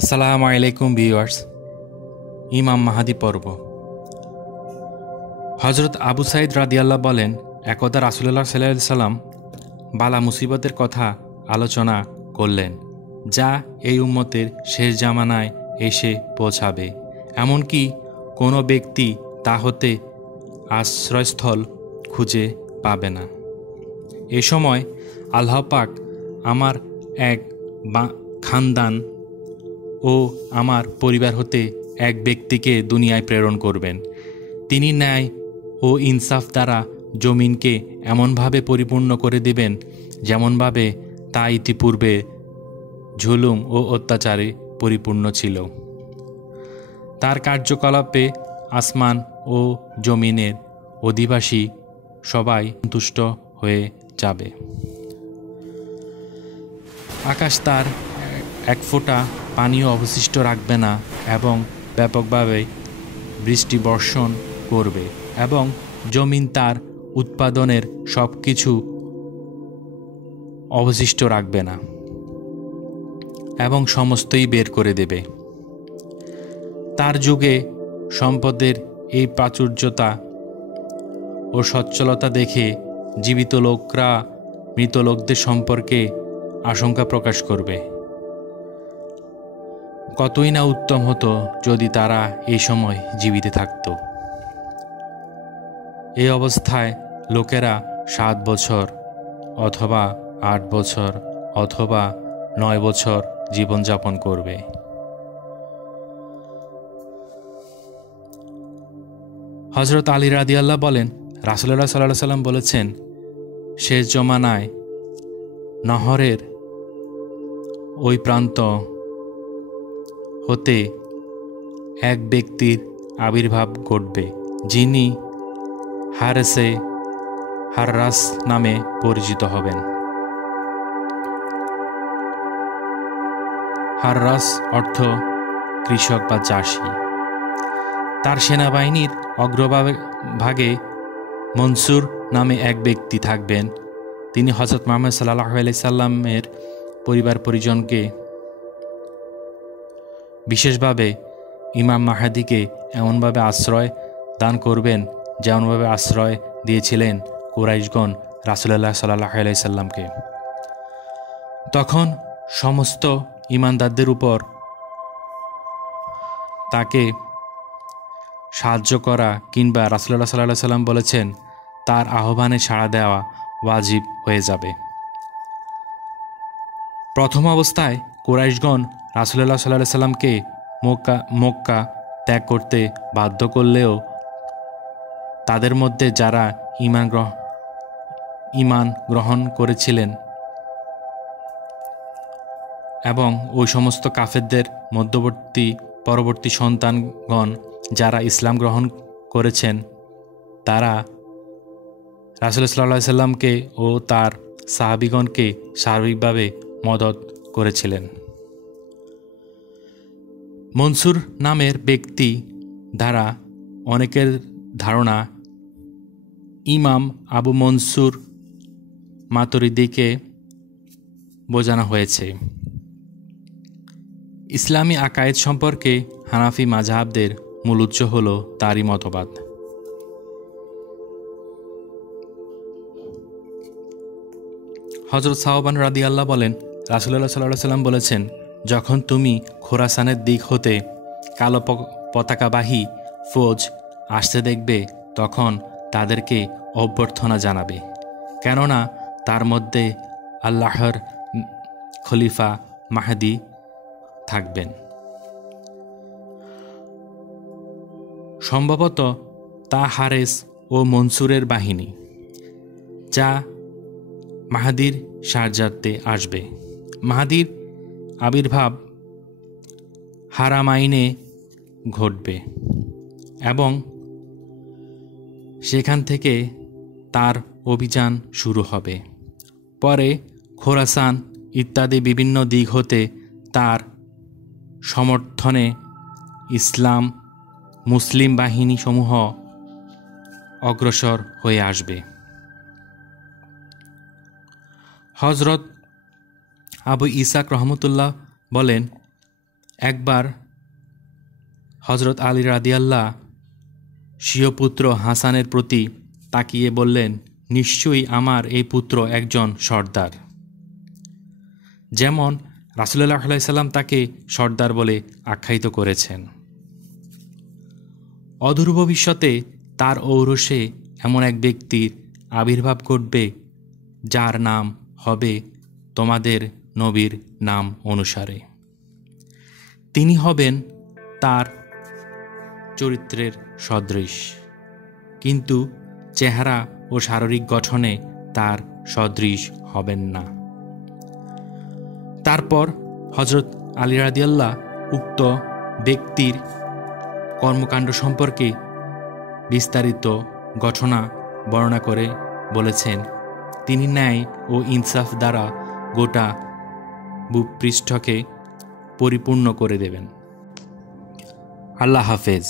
আসসালামু আলাইকুম ভিউয়ার্স। ইমাম মাহাদি পর্ব। হজরত আবু সাইদ রাদিয়াল্লাহ বলেন, একদা রাসূলুল্লাহ সাল্লাল্লাহু আলাইহি সাল্লাম বালা মুসিবতের কথা আলোচনা করলেন, যা এই উম্মতের শেষ জামানায় এসে পৌঁছাবে। এমনকি কোনো ব্যক্তি তা হতে আশ্রয়স্থল খুঁজে পাবে না। এ সময় আল্লাহ পাক আমার এক খানদান ও আমার পরিবার হতে এক ব্যক্তিকে দুনিয়ায় প্রেরণ করবেন। তিনি ন্যায় ও ইনসাফ দ্বারা জমিনকে এমনভাবে পরিপূর্ণ করে দেবেন যেমনভাবে তা ইতিপূর্বে জুলুম ও অত্যাচারে পরিপূর্ণ ছিল। তার কার্যকলাপে আসমান ও জমিনের অধিবাসী সবাই সন্তুষ্ট হয়ে যাবে। আকাশ তার এক ফোঁটা পানিও অবশিষ্ট রাখবে না এবং ব্যাপকভাবে বৃষ্টি বর্ষণ করবে এবং জমিন তার উৎপাদনের সব কিছু অবশিষ্ট রাখবে না এবং সমস্তই বের করে দেবে। তার যুগে সম্পদের এই প্রাচুর্যতা ও সচ্ছলতা দেখে জীবিত লোকরা মৃত লোকদের সম্পর্কে আশঙ্কা প্রকাশ করবে। কতই না উত্তম হতো যদি তারা এই সময় জীবিত থাকত। এই অবস্থায় লোকেরা 7 বছর অথবা 8 বছর অথবা 9 বছর জীবনযাপন করবে। হযরত আলী রাদিয়াল্লাহ বলেন, রাসূলুল্লাহ সাল্লাল্লাহু আলাইহি সাল্লাম বলেছেন, শেষ জমানায় নহরের ওই প্রান্ত হতে এক ব্যক্তির আবির্ভাব ঘটবে, যিনি হাররাস নামে পরিচিত হবেন। হাররাস অর্থ কৃষক বা চাষি। তার সেনাবাহিনীর অগ্রভাগে মনসুর নামে এক ব্যক্তি থাকবেন। তিনি হযরত মুহাম্মদ সাল্লাল্লাহু আলাইহি সাল্লামের পরিবার পরিজনকে, বিশেষভাবে ইমাম মাহাদিকে এমনভাবে আশ্রয় দান করবেন যেমনভাবে আশ্রয় দিয়েছিলেন কুরাইশগণ রাসূলুল্লাহ সাল্লাল্লাহু আলাইহি সাল্লামকে। তখন সমস্ত ঈমানদারদের উপর তাকে সাহায্য করা কিংবা রাসূলুল্লাহ সাল্লাল্লাহু আলাইহি সাল্লাম বলেছেন তার আহ্বানে সাড়া দেওয়া ওয়াজিব হয়ে যাবে। প্রথম অবস্থায় কুরাইশগণ রাসূলুল্লাহ সাল্লাল্লাহু আলাইহি সাল্লামকে মক্কা ত্যাগ করতে বাধ্য করলেও তাদের মধ্যে যারা ঈমান গ্রহণ করেছিলেন এবং ওই সমস্ত কাফেরদের পরবর্তী সন্তানগণ যারা ইসলাম গ্রহণ করেছেন, তারা রাসূল সাল্লাল্লাহু আলাইহি সাল্লামকে ও তার সাহাবীগণকে সার্বিকভাবে মদত করেছিলেন। মনসুর নামের ব্যক্তি দ্বারা অনেকের ধারণা ইমাম আবু মনসুর মাতুরিদিকে বোঝানো হয়েছে। ইসলামী আকায়েদ সম্পর্কে হানাফি মাযহাবদের মূল উৎস হল তারই মতবাদ। হযরত সাওবান রাদিয়াল্লাহ বলেন, রাসূলুল্লাহ সাল্লাল্লাহু আলাইহি সাল্লাম বলেছেন, যখন তুমি খোরাসানের দিক হতে কালো পতাকাবাহী ফৌজ আসতে দেখবে তখন তাদেরকে অভ্যর্থনা জানাবে, কেননা তার মধ্যে আল্লাহর খলিফা মাহদী থাকবেন। সম্ভবত তা হারেস ও মনসুরের বাহিনী, যা মাহাদির সাহায্যার্থে আসবে। মাহাদির আবির্ভাব হারামাইনে ঘটবে এবং সেখান থেকে তার অভিযান শুরু হবে। পরে খোরাসান ইত্যাদি বিভিন্ন দিক হতে তার সমর্থনে মুসলিম বাহিনী সমূহ অগ্রসর হয়ে আসবে। হযরত আবু ইসাক রহমতুল্লাহ বলেন, একবার হজরত আলী রাদিয়াল্লাহ স্বীয় পুত্র হাসানের প্রতি তাকিয়ে বললেন, নিশ্চয়ই আমার এই পুত্র একজন সর্দার। যেমন রাসূলুল্লাহ সাল্লাল্লাহু আলাইহি সাল্লাম তাকে সর্দার বলে আখ্যায়িত করেছেন। অদূর ভবিষ্যতে তার ঔরসে এমন এক ব্যক্তির আবির্ভাব ঘটবে যার নাম হবে তোমাদের নবীর নাম অনুসারে। তিনি হবেন তার চরিত্রের সদৃশ, কিন্তু চেহারা ও শারীরিক গঠনে তার সদৃশ হবেন না। তারপর হজরত আলী রাদিয়াল্লাহ উক্ত ব্যক্তির কর্মকাণ্ড সম্পর্কে বিস্তারিত ঘটনা বর্ণনা করে বলেছেন, তিনি ন্যায় ও ইনসাফ দ্বারা গোটা ভূপৃষ্ঠকে পরিপূর্ণ করে দেবেন। আল্লাহ হাফেজ।